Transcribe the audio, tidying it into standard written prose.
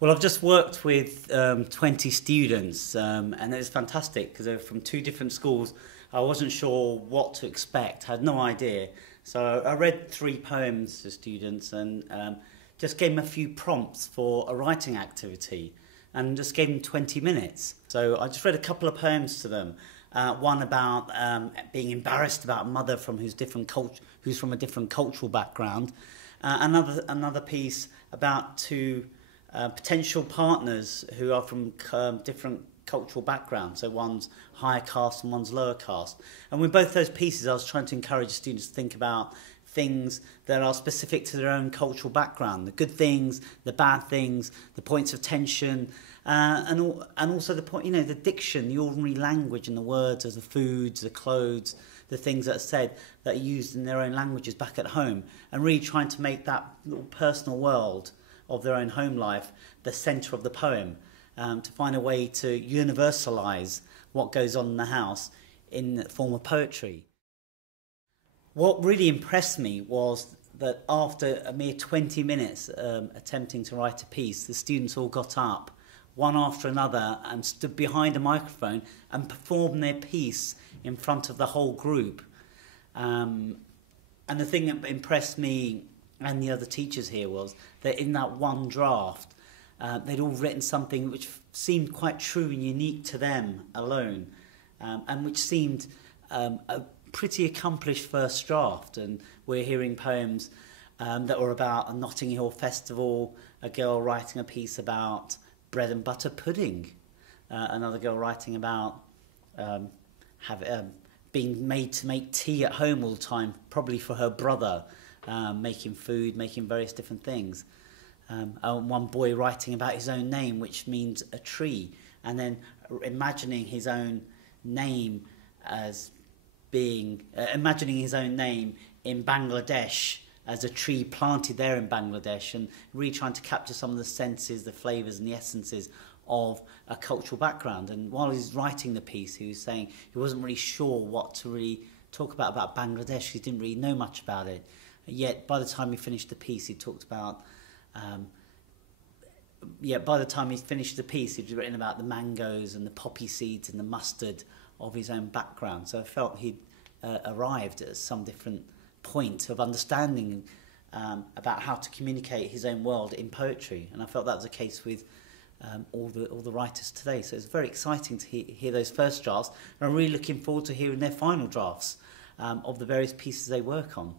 Well, I've just worked with 20 students, and it was fantastic because they were from two different schools. I wasn't sure what to expect, had no idea. So I read three poems to students and just gave them a few prompts for a writing activity and just gave them 20 minutes. So I just read a couple of poems to them. One about being embarrassed about a mother who's from a different cultural background. Another piece about two potential partners who are from different cultural backgrounds. So one's higher caste and one's lower caste. And with both those pieces, I was trying to encourage students to think about things that are specific to their own cultural background, the good things, the bad things, the points of tension, and also the point, the diction, the ordinary language and the words of the foods, the clothes, the things that are said that are used in their own languages back at home, and really trying to make that little personal world of their own home life the centre of the poem, to find a way to universalise what goes on in the house in the form of poetry. What really impressed me was that after a mere 20 minutes attempting to write a piece, the students all got up, one after another, and stood behind a microphone and performed their piece in front of the whole group. And the thing that impressed me and the other teachers here was that in that one draft, they'd all written something which seemed quite true and unique to them alone, and which seemed a pretty accomplished first draft. And we're hearing poems that were about a Notting Hill festival, a girl writing a piece about bread and butter pudding, another girl writing about being made to make tea at home all the time, probably for her brother, making food, making various different things. One boy writing about his own name, which means a tree, and then imagining his own name as imagining his own name in Bangladesh as a tree planted there in Bangladesh, and really trying to capture some of the senses, the flavours and the essences of a cultural background. And while he's writing the piece, he was saying he wasn't really sure what to really talk about Bangladesh. He didn't really know much about it. Yet by the time he finished the piece, he talked about by the time he finished the piece, he'd written about the mangoes and the poppy seeds and the mustard of his own background. So I felt he'd arrived at some different point of understanding about how to communicate his own world in poetry. And I felt that was the case with all the writers today. So it's very exciting to hear those first drafts, and I'm really looking forward to hearing their final drafts of the various pieces they work on.